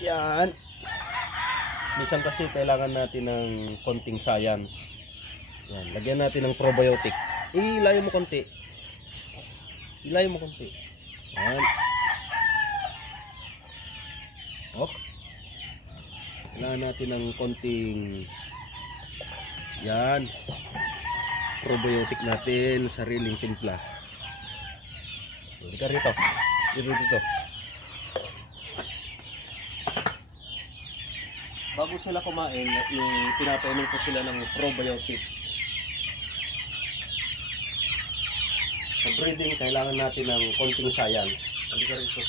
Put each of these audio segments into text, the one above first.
Ayan. Minsan kasi kailangan natin ng konting science. Yan, lagyan natin ng probiotic. Ilayo mo konti. Ilayo mo konti. Yan. Oh. Kailangan natin ng konting yan. Probiotic natin, sariling timpla. Hindi ka rito. Dito. Bago sila kumain, pinapainom ko sila ng probiotic. Sa breeding, kailangan natin ng konting science. Hindi ka rito.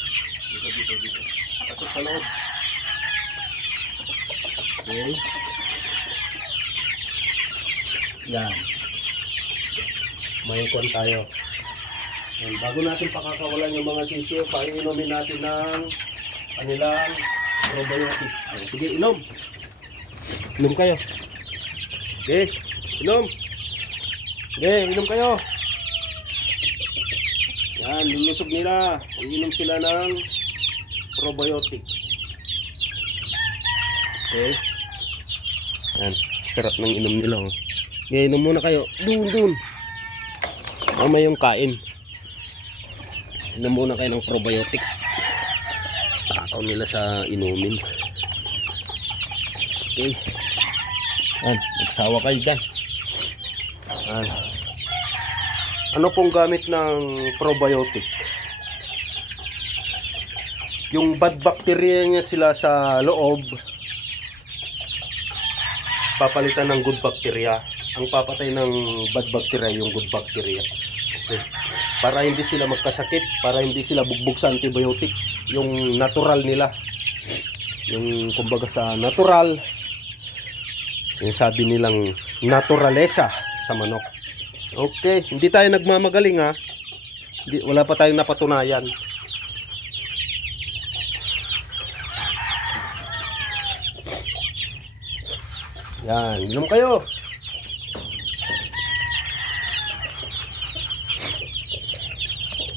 Dito. Pasok sa loob. Okay. Yan. May kon tayo. Yan. Bago natin pakakawalan yung mga sisiyo, painumin natin ng kanilang probiotic. Sige, inom. Inom kayo. Okay, inom. Okay, inom kayo. Yan, lulusog nila. Iinom sila ng probiotic. Okay. Yan, sarap ng inom nila. Oh. Okay, inom muna kayo. Dun. Mama yung kain. Inom muna kayo ng probiotic. Takaw nila sa inumin. Okay. Yan, magsawa kayo dyan. Yan. Ano pong gamit ng probiotic? Yung bad bacteria niya sila sa loob, papalitan ng good bacteria. Ang papatay ng bad bacteria yung good bacteria. Okay. Para hindi sila magkasakit, para hindi sila bugbog sa antibiotic, yung natural nila. Yung kumbaga sa natural, yung sabi nilang naturalesa sa manok. Okay, hindi tayo nagmamagaling ha. Wala pa tayong napatunayan. Yan, inom kayo.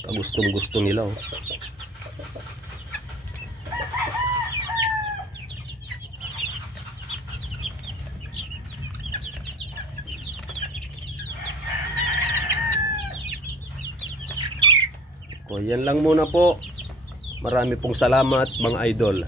Gustong-gusto nila oh. O, yan lang muna po. Marami pong salamat mga idol.